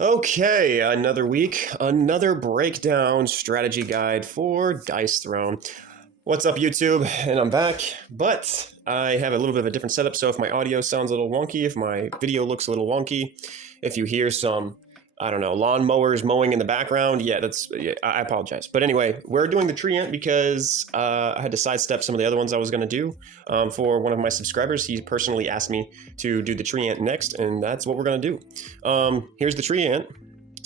Okay, another week, another breakdown strategy guide for Dice Throne. What's up, YouTube? And I'm back, but I have a little bit of a different setup, so if my audio sounds a little wonky, if my video looks a little wonky, if you hear some, I don't know, lawn mowers mowing in the background, I apologize. But anyway, we're doing the Treant because I had to sidestep some of the other ones I was going to do for one of my subscribers. He personally asked me to do the Treant next, and that's what we're going to do. Here's the Treant.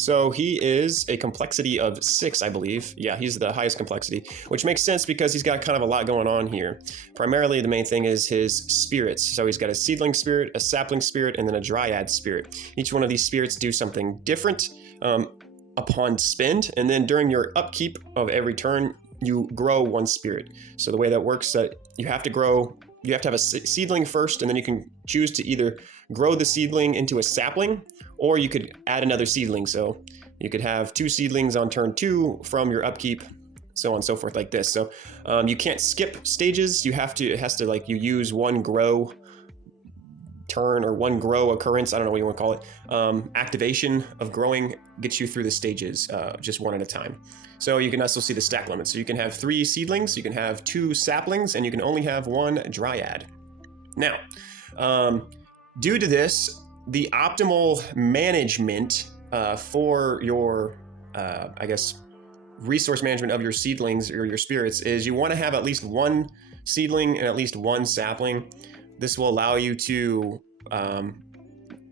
So he is a complexity of 6, I believe. Yeah, he's the highest complexity, which makes sense because he's got kind of a lot going on here. Primarily, the main thing is his spirits. So he's got a seedling spirit, a sapling spirit, and then a dryad spirit. Each one of these spirits do something different upon spend, and then during your upkeep of every turn, you grow one spirit. So the way that works, you have to have a seedling first, and then you can choose to either grow the seedling into a sapling, or you could add another seedling. So you could have 2 seedlings on turn 2 from your upkeep, so on and so forth, like this. So you can't skip stages. You has to like you use one grow turn or one grow occurrence. I don't know what you want to call it. Activation of growing gets you through the stages just one at a time. So you can also see the stack limit. So you can have 3 seedlings, you can have 2 saplings, and you can only have 1 dryad. Now, due to this, the optimal management for your, I guess, resource management of your seedlings or your spirits is you want to have at least 1 seedling and at least 1 sapling. This will allow you to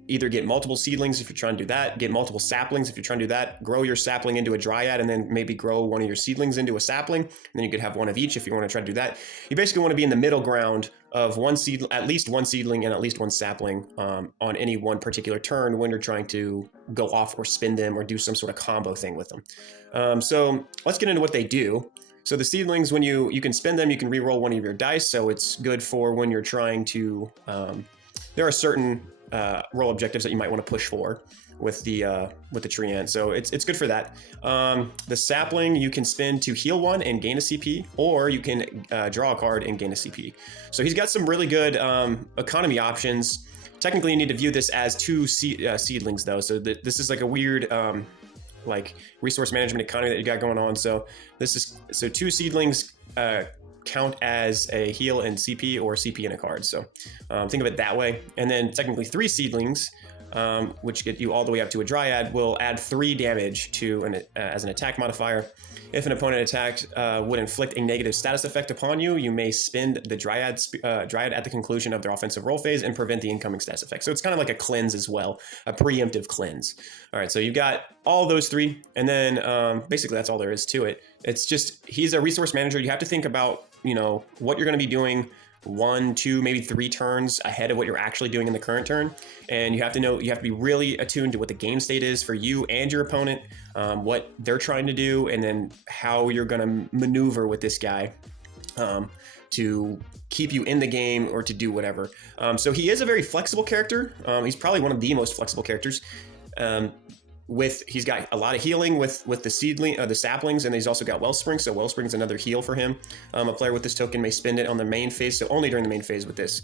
either get multiple seedlings if you're trying to do that, get multiple saplings if you're trying to do that, grow your sapling into a dryad, and then maybe grow one of your seedlings into a sapling, and then you could have 1 of each if you want to try to do that. You basically want to be in the middle ground of at least 1 seedling and at least 1 sapling on any one particular turn when you're trying to go off or spin them or do some sort of combo thing with them. So let's get into what they do. So the seedlings, when you can spend them, you can re-roll one of your dice, so it's good for when you're trying to, there are certain role objectives that you might want to push for with the Treant, so it's good for that. The sapling you can spend to heal 1 and gain a CP, or you can draw a card and gain a CP. So he's got some really good economy options. Technically, you need to view this as 2 seedlings though, so this is like a weird like resource management economy that you got going on. So 2 seedlings count as a heal and CP, or CP in a card. So think of it that way. And then technically 3 seedlings, which get you all the way up to a dryad, will add 3 damage to as an attack modifier. If an opponent attacked would inflict a negative status effect upon you, you may spend the dryad at the conclusion of their offensive roll phase and prevent the incoming status effect. So it's kind of like a cleanse as well, a preemptive cleanse. All right, so you've got all those 3, and then basically that's all there is to it. It's just he's a resource manager. You have to think about what you're going to be doing 1, 2, maybe 3 turns ahead of what you're actually doing in the current turn. And you have to be really attuned to what the game state is for you and your opponent, what they're trying to do, and then how you're going to maneuver with this guy to keep you in the game or to do whatever. So he is a very flexible character. He's probably one of the most flexible characters. He's got a lot of healing with the saplings, and he's also got Wellspring. So Wellspring is another heal for him. A player with this token may spend it on the main phase, so only during the main phase with this.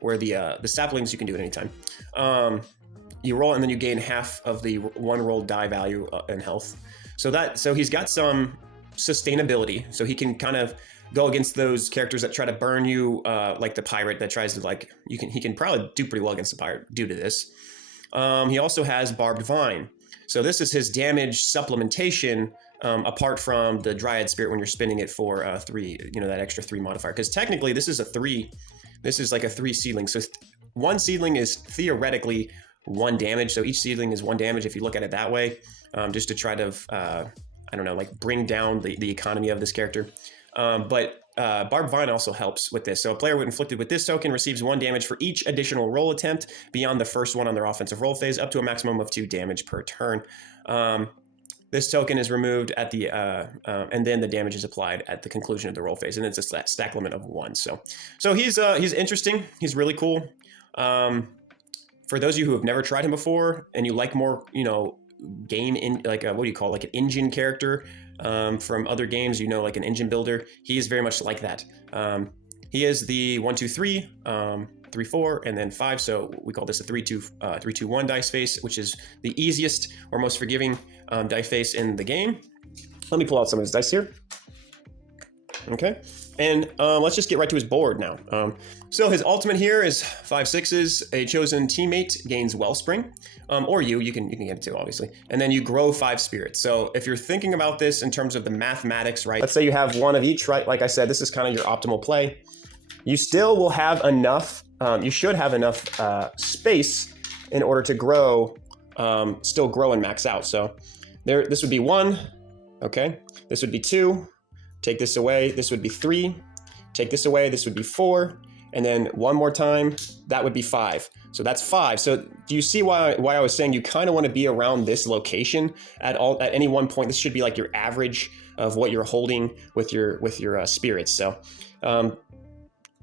Where the saplings you can do it anytime. You roll and then you gain half of the 1 rolled die value and health. So he's got some sustainability. So he can kind of go against those characters that try to burn you, like the pirate that tries to he can probably do pretty well against the pirate due to this. He also has Barbed Vine. So this is his damage supplementation, apart from the Dryad Spirit when you're spinning it for 3, that extra 3 modifier. Because technically this is a 3, this is like a 3 seedling. So 1 seedling is theoretically 1 damage. So each seedling is 1 damage if you look at it that way, just to try to, bring down the economy of this character. But Barbed Vine also helps with this. So a player inflicted with this token receives 1 damage for each additional roll attempt beyond the first one on their offensive roll phase, up to a maximum of 2 damage per turn. This token is removed at the, and then the damage is applied at the conclusion of the roll phase, and it's a stack limit of 1. So he's interesting. He's really cool. For those of you who have never tried him before and you like more, game in like what do you call it, like an engine character from other games, like an engine builder, he is very much like that. He is the 1, 2, 3, 3, 4, and then 5. So we call this a 3, 2, 3, 2, 1 dice face, which is the easiest or most forgiving dice face in the game. Let me pull out some of his dice here. Okay, and let's just get right to his board now. So his ultimate here is 5 6s. A chosen teammate gains Wellspring, or you can get it too, obviously. And then you grow 5 spirits. So if you're thinking about this in terms of the mathematics, right? Let's say you have 1 of each, right? Like I said, this is kind of your optimal play. You still will have enough. You should have enough space in order to grow, still grow and max out. So this would be 1. Okay, this would be 2. Take this away, this would be 3. Take this away, this would be 4. And then one more time, that would be 5. So that's 5. So do you see why I was saying you kind of want to be around this location at any one point? This should be like your average of what you're holding with your spirits. So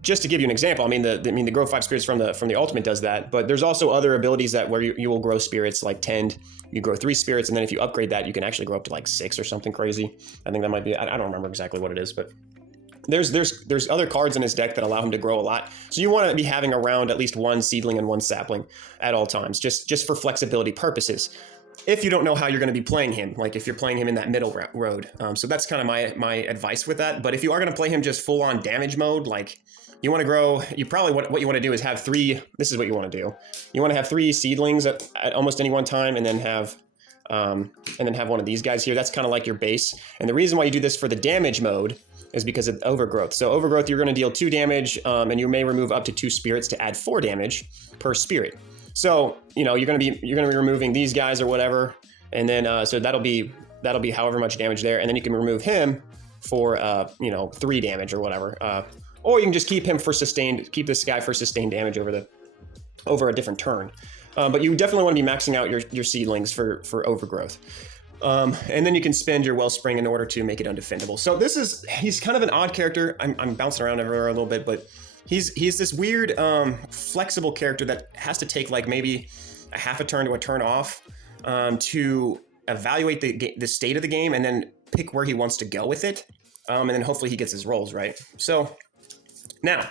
just to give you an example, I mean the grow 5 spirits from the ultimate does that, but there's also other abilities that where you will grow spirits like tend. You grow 3 spirits, and then if you upgrade that, you can actually grow up to like 6 or something crazy. I think that might be, I don't remember exactly what it is, but there's other cards in his deck that allow him to grow a lot. So you want to be having around at least 1 seedling and 1 sapling at all times, just for flexibility purposes. If you don't know how you're going to be playing him, like if you're playing him in that middle road. So that's kind of my advice with that. But if you are going to play him just full on damage mode, like you want to grow, you probably what you want to do is have 3. This is what you want to do. You want to have 3 seedlings at almost any one time, and then have one of these guys here. That's kind of like your base. And the reason why you do this for the damage mode is because of Overgrowth. So Overgrowth, you're going to deal 2 damage, and you may remove up to 2 spirits to add 4 damage per spirit. So you're going to be removing these guys or whatever, and then so that'll be however much damage there, and then you can remove him for 3 damage or whatever. Or you can just keep this guy for sustained damage over a different turn. But you definitely want to be maxing out your seedlings for Overgrowth. And then you can spend your Wellspring in order to make it undefendable. So he's kind of an odd character. I'm bouncing around everywhere a little bit, but he's this weird flexible character that has to take like maybe a half a turn to a turn off to evaluate the state of the game and then pick where he wants to go with it. And then hopefully he gets his rolls right. So now,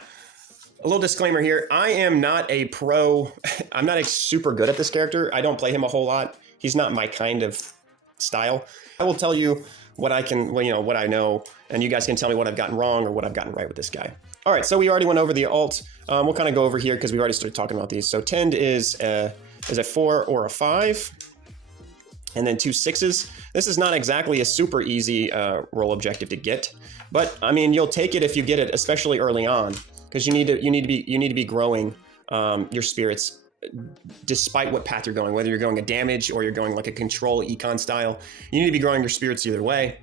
a little disclaimer here. I am not a pro. I'm not super good at this character. I don't play him a whole lot. He's not my kind of style. I will tell you what I can, what I know, and you guys can tell me what I've gotten wrong or what I've gotten right with this guy. All right, so we already went over the alt. We'll kind of go over here because we already started talking about these. So tend is a 4 or a 5, and then 2 6s. This is not exactly a super easy roll objective to get, but I mean you'll take it if you get it, especially early on, because you need to be growing your spirits despite what path you're going, whether you're going a damage or you're going like a control econ style. You need to be growing your spirits either way.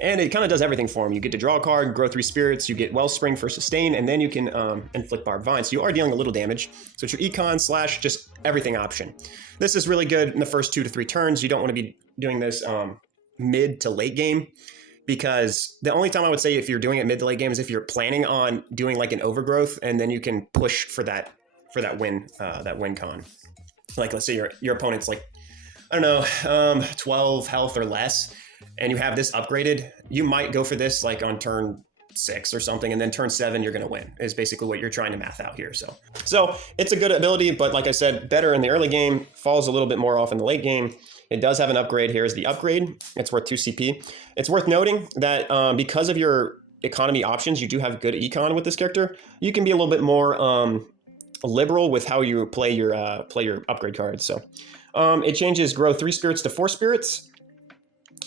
And it kind of does everything for him. You get to draw a card, grow 3 spirits, you get Wellspring for sustain, and then you can inflict Barbed Vine. So you are dealing a little damage. So it's your econ / just everything option. This is really good in the first 2 to 3 turns. You don't want to be doing this mid to late game, because the only time I would say if you're doing it mid to late game is if you're planning on doing like an Overgrowth, and then you can push for that win con. Like let's say your opponent's like, I don't know, 12 health or less, and you have this upgraded, you might go for this like on turn 6 or something, and then turn 7 you're going to win, is basically what you're trying to math out here. So it's a good ability, but like I said, better in the early game, falls a little bit more off in the late game. It does have an upgrade. Here's the upgrade. It's worth 2 CP. It's worth noting that because of your economy options, you do have good econ with this character. You can be a little bit more liberal with how you play your upgrade cards. So it changes grow 3 spirits to 4 spirits.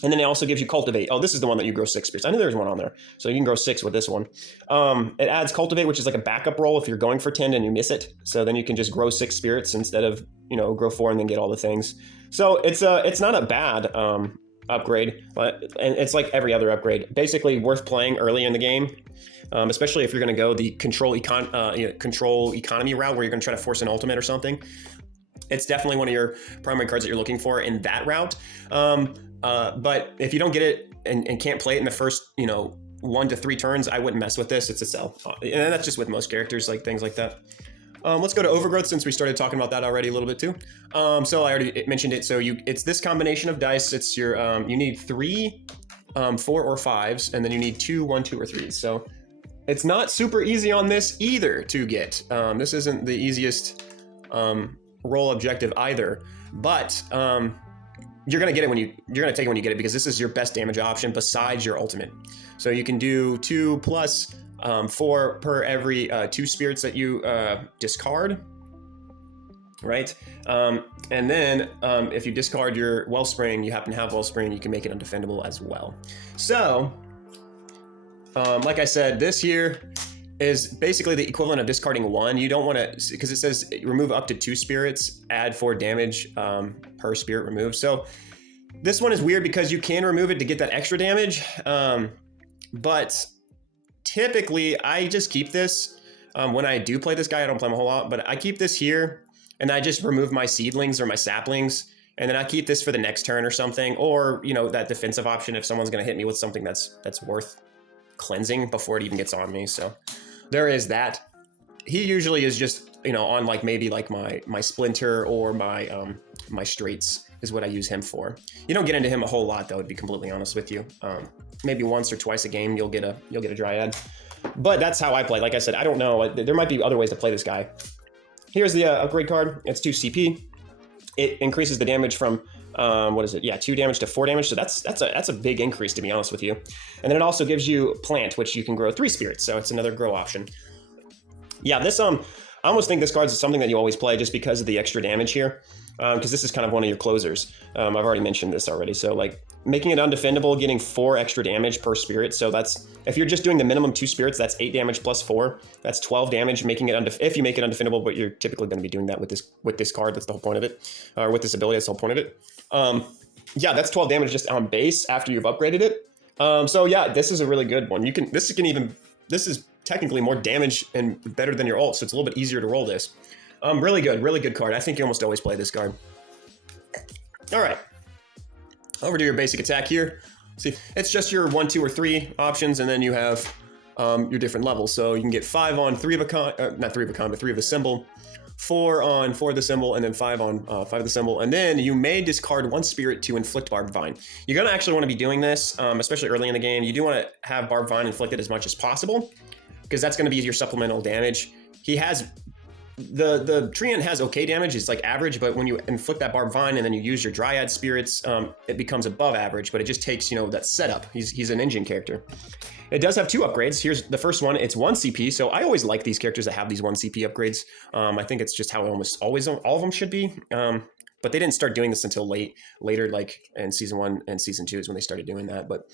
And then it also gives you Cultivate. Oh, this is the one that you grow 6 spirits. I knew there was one on there. So you can grow 6 with this one. It adds Cultivate, which is like a backup roll if you're going for 10 and you miss it. So then you can just grow 6 spirits instead of, grow 4 and then get all the things. So it's not a bad upgrade, but and it's like every other upgrade. Basically worth playing early in the game, especially if you're going to go the control economy route where you're going to try to force an ultimate or something. It's definitely one of your primary cards that you're looking for in that route. But if you don't get it and can't play it in the first, 1 to 3 turns, I wouldn't mess with this. It's a sell. And that's just with most characters, like things like that. Let's go to Overgrowth since we started talking about that already a little bit too. So I already mentioned it. So it's this combination of dice. It's your, you need 3, 4 or 5s, and then you need 2, 1, 2 or 3s. So it's not super easy on this either to get. This isn't the easiest role objective either, but you're gonna get it you're gonna take it when you get it, because this is your best damage option besides your ultimate. So you can do 2 plus 4 per every 2 spirits that you discard, right? And then if you discard your Wellspring, you happen to have Wellspring, you can make it undefendable as well. So like I said, this here is basically the equivalent of discarding 1. You don't want to, because it says remove up to 2 spirits, add 4 damage per spirit removed. So this one is weird because you can remove it to get that extra damage, but typically I just keep this. When I do play this guy, I don't play him a whole lot, but I keep this here, and I just remove my seedlings or my saplings, and then I keep this for the next turn or something, or, you know, that defensive option if someone's going to hit me with something that's worth cleansing before it even gets on me. So there is that. He usually is just, you know, on like maybe like my Splinter or my my straights is what I use him for. You don't get into him a whole lot though, to be completely honest with you. Maybe once or twice a game you'll get a Dryad, but that's how I play. Like I said, I don't know. There might be other ways to play this guy. Here's the upgrade card. It's 2 CP. It increases the damage from what is it? Yeah, 2 damage to 4 damage. So that's a big increase, to be honest with you. And then it also gives you plant, which you can grow 3 spirits. So it's another grow option. Yeah, this I almost think this card is something that you always play just because of the extra damage here. Because this is kind of one of your closers. I've already mentioned this already. So like making it undefendable, getting 4 extra damage per spirit. So that's, if you're just doing the minimum 2 spirits, that's 8 damage plus 4. That's 12 damage, making it if you make it undefendable, but you're typically going to be doing that with this card. That's the whole point of it. Or with this ability, that's the whole point of it. Yeah, that's 12 damage just on base after you've upgraded it. So yeah, this is a really good one. This is technically more damage and better than your ult, so it's a little bit easier to roll this. Really good card. I think you almost always play this card. All right, over to your basic attack here. See, it's just your 1, 2, or 3 options, and then you have your different levels. So you can get 5 on 3 of a con, not 3 of a con, but 3 of the symbol, 4 on 4 of the symbol, and then 5 on 5 of the symbol. And then you may discard 1 spirit to inflict Barbed Vine. You're gonna actually want to be doing this, especially early in the game. You do want to have Barbed Vine inflicted as much as possible, because that's going to be your supplemental damage. He has the Treant has okay damage, it's like average, but when you inflict that Barbed Vine and then you use your Dryad spirits, it becomes above average, but it just takes, you know, that setup. He's an engine character. It does have 2 upgrades. Here's the first one. It's 1 CP, so I always like these characters that have these 1 CP upgrades. I think it's just how almost always all of them should be. But they didn't start doing this until later, like in season 1 and season 2 is when they started doing that. But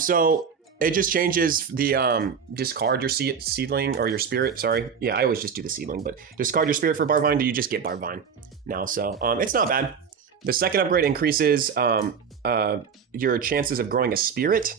so it just changes the discard your seedling or your spirit. Sorry, yeah, I always just do the seedling, but discard your spirit for Barbed Vine. Do you just get Barbed Vine now? So it's not bad. The second upgrade increases your chances of growing a spirit.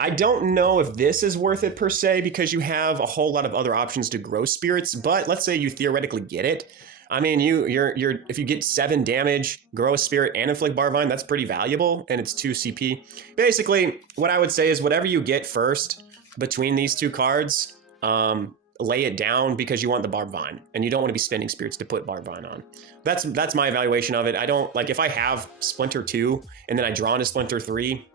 I don't know if this is worth it per se, because you have a whole lot of other options to grow spirits. But let's say you theoretically get it. I mean, if you get 7 damage, grow a spirit, and inflict Barbed Vine, that's pretty valuable, and it's 2 CP. Basically, what I would say is whatever you get first between these 2 cards, lay it down, because you want the Barbed Vine, and you don't want to be spending spirits to put Barbed Vine on. That's my evaluation of it. I don't like, if I have Splinter 2 and then I draw into Splinter 3,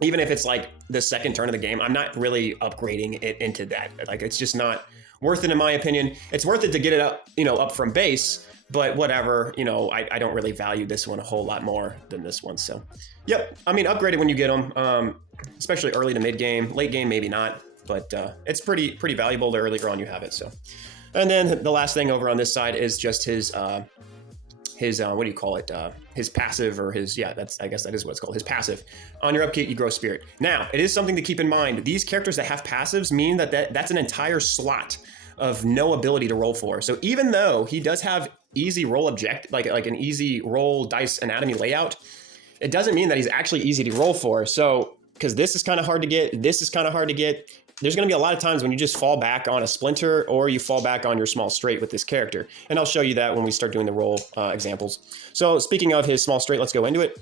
even if it's like the second turn of the game, I'm not really upgrading it into that. Like, it's just not worth it in my opinion. It's worth it to get it up, you know, up from base, but whatever, you know, I don't really value this one a whole lot more than this one. So, yep, I mean, upgrade it when you get them, especially early to mid game. Late game, maybe not, but it's pretty valuable the earlier on you have it. So, and then the last thing over on this side is just his what do you call it? His passive, or his, yeah, I guess that is what it's called. His passive. On your upkeep, you grow spirit. Now, it is something to keep in mind. These characters that have passives mean that's an entire slot of no ability to roll for. So even though he does have easy roll like an easy roll dice anatomy layout, it doesn't mean that he's actually easy to roll for. So, because this is kind of hard to get, this is kind of hard to get, there's going to be a lot of times when you just fall back on a Splinter, or you fall back on your small straight with this character. And I'll show you that when we start doing the roll examples. So speaking of his small straight, let's go into it.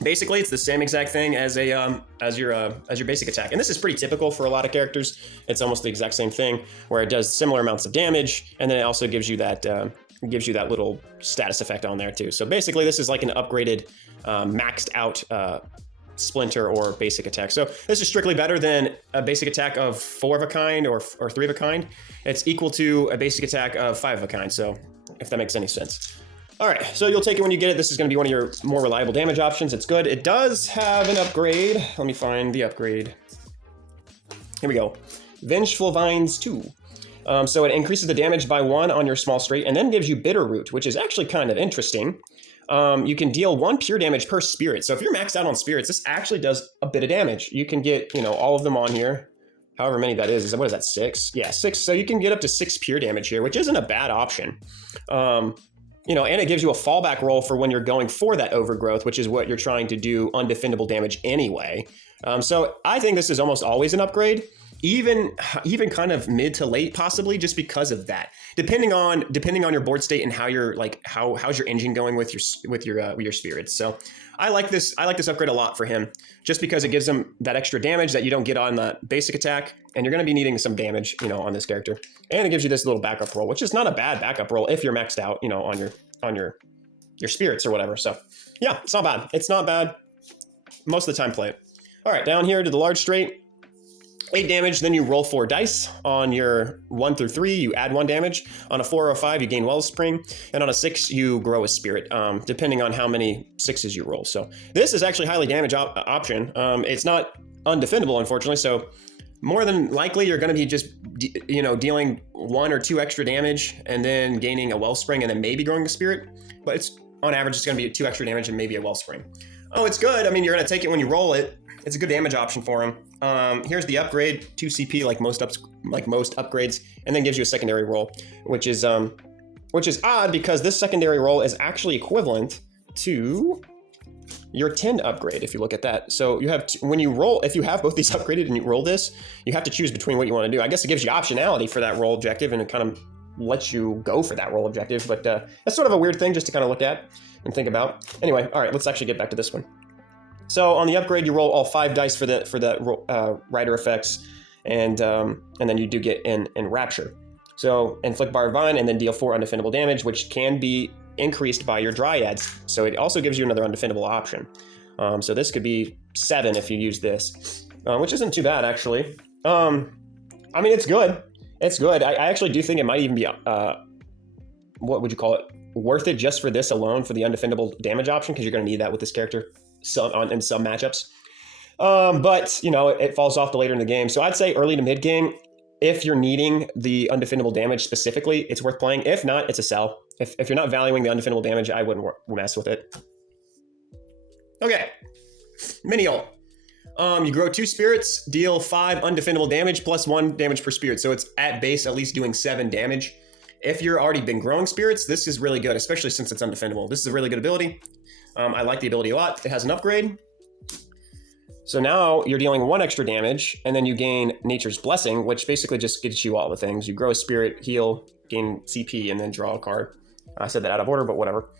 Basically, it's the same exact thing as your basic attack. And this is pretty typical for a lot of characters. It's almost the exact same thing, where it does similar amounts of damage, and then it also gives you that little status effect on there too. So basically, this is like an upgraded, maxed out Splinter or basic attack. So this is strictly better than a basic attack of 4 of a kind or 3 of a kind. It's equal to a basic attack of 5 of a kind, so if that makes any sense. All right, so you'll take it when you get it. This is going to be one of your more reliable damage options. It's good. It does have an upgrade. Let me find the upgrade. Here we go. Vengeful Vines 2. So it increases the damage by 1 on your small straight and then gives you Bitter Root, which is actually kind of interesting. You can deal 1 pure damage per spirit. So if you're maxed out on spirits, this actually does a bit of damage. You can get, you know, all of them on here. However many that is. What is that, 6? Yeah, 6. So you can get up to 6 pure damage here, which isn't a bad option. You know, and it gives you a fallback roll for when you're going for that overgrowth, which is what you're trying to do undefendable damage anyway. So I think this is almost always an upgrade, even kind of mid to late possibly, just because of that. Depending on your board state and how you're like how's your engine going with your spirits. So I like this upgrade a lot for him, just because it gives him that extra damage that you don't get on the basic attack, and you're going to be needing some damage, you know, on this character. And it gives you this little backup roll, which is not a bad backup roll if you're maxed out, you know, on your spirits or whatever. So yeah, it's not bad. It's not bad. Most of the time, play it. All right, down here to the large straight. 8 damage, then you roll 4 dice. On your 1 through 3, you add 1 damage. On a 4 or a 5, you gain Wellspring. And on a 6, you grow a spirit, depending on how many 6s you roll. So this is actually highly damage option. It's not undefendable, unfortunately. So more than likely, you're going to be just, you know, dealing 1 or 2 extra damage and then gaining a Wellspring and then maybe growing a spirit. But it's on average, it's going to be 2 extra damage and maybe a Wellspring. Oh, it's good. I mean, you're going to take it when you roll it. It's a good damage option for him. Here's the upgrade, 2 CP like most upgrades, and then gives you a secondary roll, which is odd because this secondary roll is actually equivalent to your 10 upgrade if you look at that. So you have when you roll, if you have both these upgraded and you roll this, you have to choose between what you want to do. I guess it gives you optionality for that roll objective, and it kind of lets you go for that roll objective. But that's sort of a weird thing just to kind of look at and think about. Anyway, all right, let's actually get back to this one. So on the upgrade, you roll all 5 dice for the rider effects, and then you do get in Rapture. So inflict Barbed Vine and then deal 4 undefendable damage, which can be increased by your Dryads. So it also gives you another undefendable option. So this could be 7 if you use this, which isn't too bad actually. I mean, it's good. It's good. I actually do think it might even be what would you call it? Worth it just for this alone, for the undefendable damage option, because you're going to need that with this character in some matchups. But, you know, it falls off the later in the game. So I'd say early to mid game, if you're needing the undefendable damage specifically, it's worth playing. If not, it's a sell. If you're not valuing the undefendable damage, I wouldn't mess with it. Okay, mini ult. You grow 2 spirits, deal 5 undefendable damage plus 1 damage per spirit. So it's at base at least doing 7 damage. If you're already been growing spirits, this is really good, especially since it's undefendable. This is a really good ability. I like the ability a lot. It has an upgrade. So now you're dealing 1 extra damage, and then you gain Nature's Blessing, which basically just gets you all the things. You grow a spirit, heal, gain CP, and then draw a card. I said that out of order, but whatever.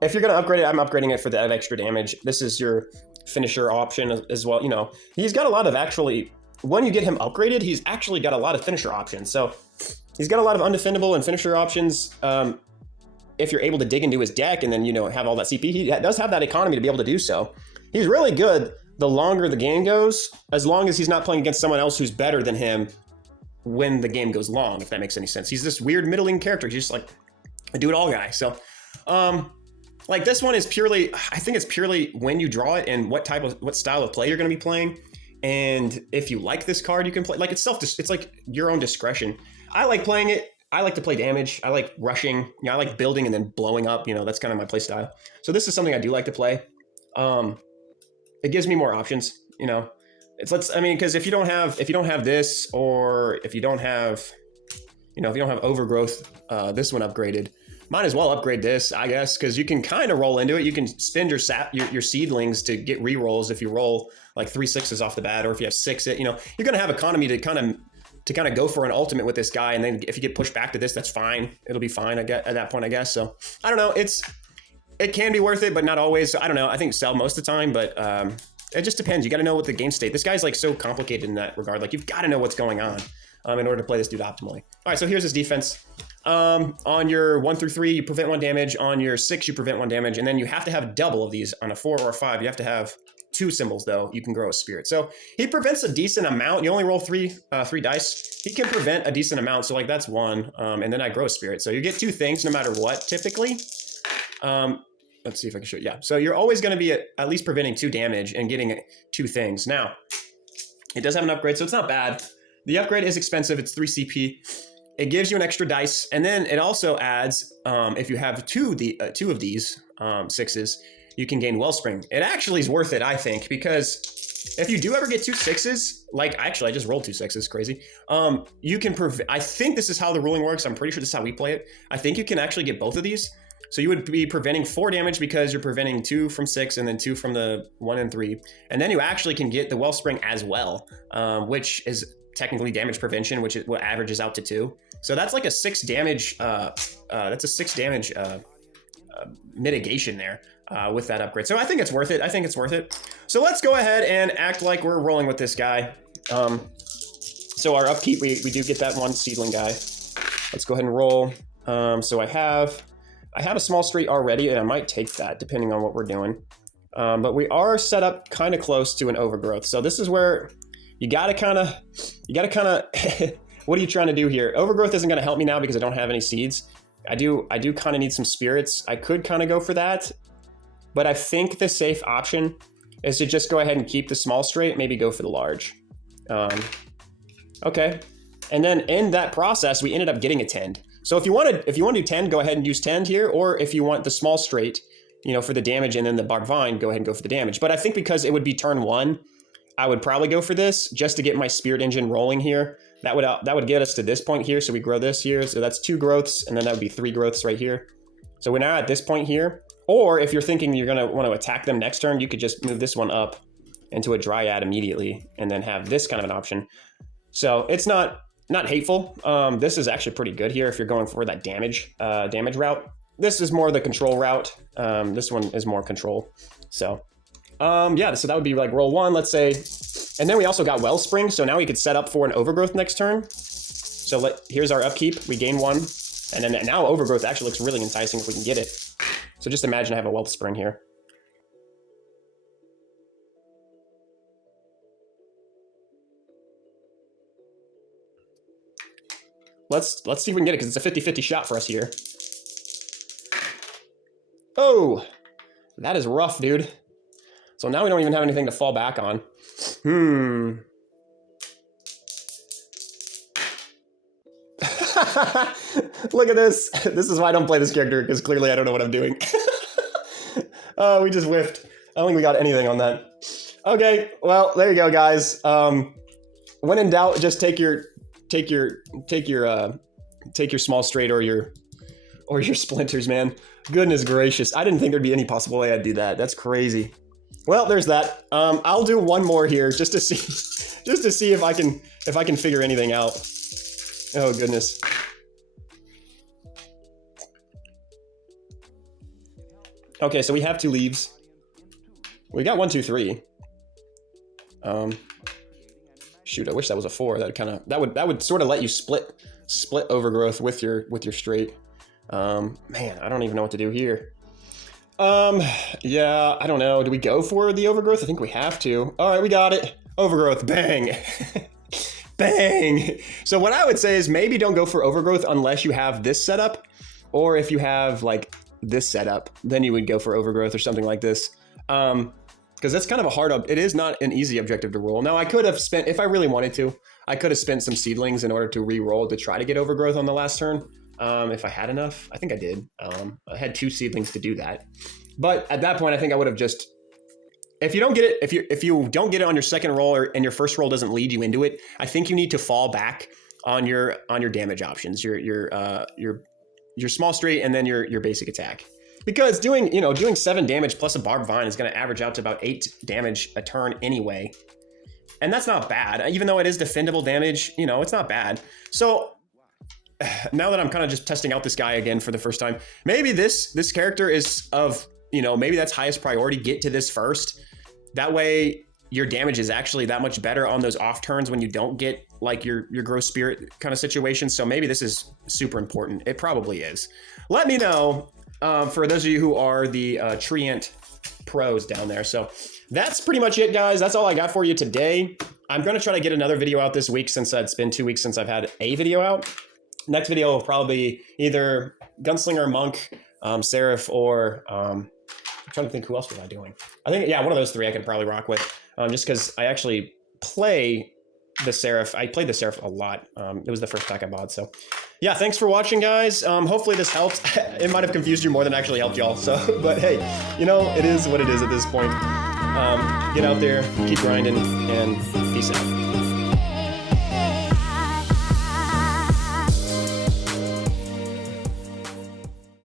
If you're going to upgrade it, I'm upgrading it for that extra damage. This is your finisher option as well. You know, he's got a lot of actually, when you get him upgraded, he's actually got a lot of finisher options. So he's got a lot of undefendable and finisher options. If you're able to dig into his deck and then, you know, have all that CP, he does have that economy to be able to do so. He's really good the longer the game goes, as long as he's not playing against someone else who's better than him when the game goes long, if that makes any sense. He's this weird middling character. He's just like a do-it-all guy. So, like this one is purely, I think it's purely when you draw it and what style of play you're going to be playing. And if you like this card, you can play, like it's like your own discretion. I like playing it. I like to play damage. I like rushing. You know, I like building and then blowing up. You know, that's kind of my play style. So this is something I do like to play. It gives me more options. You know, because if you don't have this, or if you don't have, you know, if you don't have Overgrowth, this one upgraded, might as well upgrade this, I guess, because you can kind of roll into it. You can spend your seedlings to get re-rolls if you roll like 3 6s off the bat, or if you have 6, you know, you're gonna have economy to kind of go for an ultimate with this guy, and then if you get pushed back to this, that's fine. It'll be fine, I guess, at that point, I guess. So I don't know. It can be worth it, but not always. So I don't know. I think sell most of the time, but it just depends. You got to know what the game state. This guy's like so complicated in that regard. Like you've got to know what's going on in order to play this dude optimally. All right, so here's his defense. On your 1 through 3, you prevent 1 damage. On your 6, you prevent 1 damage. And then you have to have double of these. On a 4 or a 5, you have to have 2 symbols, though. You can grow a spirit. So he prevents a decent amount. You only roll 3 dice. He can prevent a decent amount. So like that's 1. And then I grow a spirit. So you get 2 things no matter what, typically. Let's see if I can show you. Yeah. So you're always going to be at least preventing 2 damage and getting 2 things. Now, it does have an upgrade, so it's not bad. The upgrade is expensive. It's 3 CP. It gives you an extra dice, and then it also adds, if you have 2 of these 6s, you can gain Wellspring. It actually is worth it, I think, because if you do ever get 2 6s, like actually I just rolled 2 6s, crazy. You can I think this is how the ruling works. I'm pretty sure this is how we play it. I think you can actually get both of these. So you would be preventing 4 damage because you're preventing 2 from 6 and then 2 from the 1 and 3, and then you actually can get the Wellspring as well, which is technically damage prevention, which is what averages out to 2. So that's like a 6 damage. That's a 6 damage mitigation there with that upgrade. So I think it's worth it. I think it's worth it. So let's go ahead and act like we're rolling with this guy. So our upkeep, we do get that 1 seedling guy. Let's go ahead and roll. So I have a small street already, and I might take that depending on what we're doing. But we are set up kind of close to an overgrowth. So this is where you gotta kind of, what are you trying to do here? Overgrowth isn't gonna help me now because I don't have any seeds. I do kind of need some spirits. I could kind of go for that, but I think the safe option is to just go ahead and keep the small straight, maybe go for the large. Okay. And then in that process, we ended up getting a tend. So if you want to do tend, go ahead and use tend here, or if you want the small straight, you know, for the damage and then the barbed vine, go ahead and go for the damage. But I think because it would be turn 1, I would probably go for this just to get my spirit engine rolling here. That would get us to this point here. So we grow this here. So that's 2 growths, and then that would be 3 growths right here. So we're now at this point here. Or if you're thinking you're gonna want to attack them next turn, you could just move this one up into a dryad immediately, and then have this kind of an option. So it's not hateful. This is actually pretty good here if you're going for that damage route. This is more the control route. This one is more control. So yeah, so that would be like roll 1, let's say. And then we also got Wellspring, so now we could set up for an Overgrowth next turn. So here's our upkeep. We gain 1. And then now Overgrowth actually looks really enticing if we can get it. So just imagine I have a Wellspring here. Let's see if we can get it, because it's a 50-50 shot for us here. Oh, that is rough, dude. So now we don't even have anything to fall back on. Look at this. This is why I don't play this character, because clearly I don't know what I'm doing. Oh, we just whiffed. I don't think we got anything on that. Okay, well, there you go, guys. When in doubt, just take your small straight or your splinters, man. Goodness gracious. I didn't think there'd be any possible way I'd do that. That's crazy. Well, there's that. I'll do one more here just to see if I can figure anything out. Oh goodness. Okay, so we have 2 leaves. We got 1, 2, 3. Shoot, I wish that was a 4. That would sort of let you split Overgrowth with your straight. Man, I don't even know what to do here. Yeah, I don't know. Do we go for the Overgrowth? I think we have to. All right, we got it. Overgrowth, bang. Bang. So what I would say is maybe don't go for Overgrowth unless you have this setup, or if you have like this setup, then you would go for Overgrowth or something like this. Because that's kind of a hard it is not an easy objective to roll. Now I could have spent, if I really wanted to, I could have spent some seedlings in order to re-roll to try to get Overgrowth on the last turn. If I had enough. I think I did. I had 2 seedlings to do that. But at that point, I think I would have just, if you don't get it, if you don't get it on your second roll and your first roll doesn't lead you into it, I think you need to fall back on your damage options, your small straight and then your basic attack. Because doing 7 damage plus a barbed vine is going to average out to about 8 damage a turn anyway. And that's not bad. Even though it is defendable damage, it's not bad. So now that I'm kind of just testing out this guy again for the first time, maybe this character is of, maybe that's highest priority. Get to this first. That way, your damage is actually that much better on those off turns when you don't get like your Growth Spirit kind of situation. So maybe this is super important. It probably is. Let me know for those of you who are the Treant pros down there. So that's pretty much it, guys. That's all I got for you today. I'm going to try to get another video out this week since it's been 2 weeks since I've had a video out. Next video will probably be either Gunslinger, Monk, Seraph, or I'm trying to think who else was I doing. I think, yeah, one of those three I could probably rock with, just because I actually play the Seraph. I played the Seraph a lot. It was the first pack I bought. So yeah, thanks for watching, guys. Hopefully this helped. It might have confused you more than actually helped y'all. So, but hey, you know, it is what it is at this point. Get out there, keep grinding, and peace out.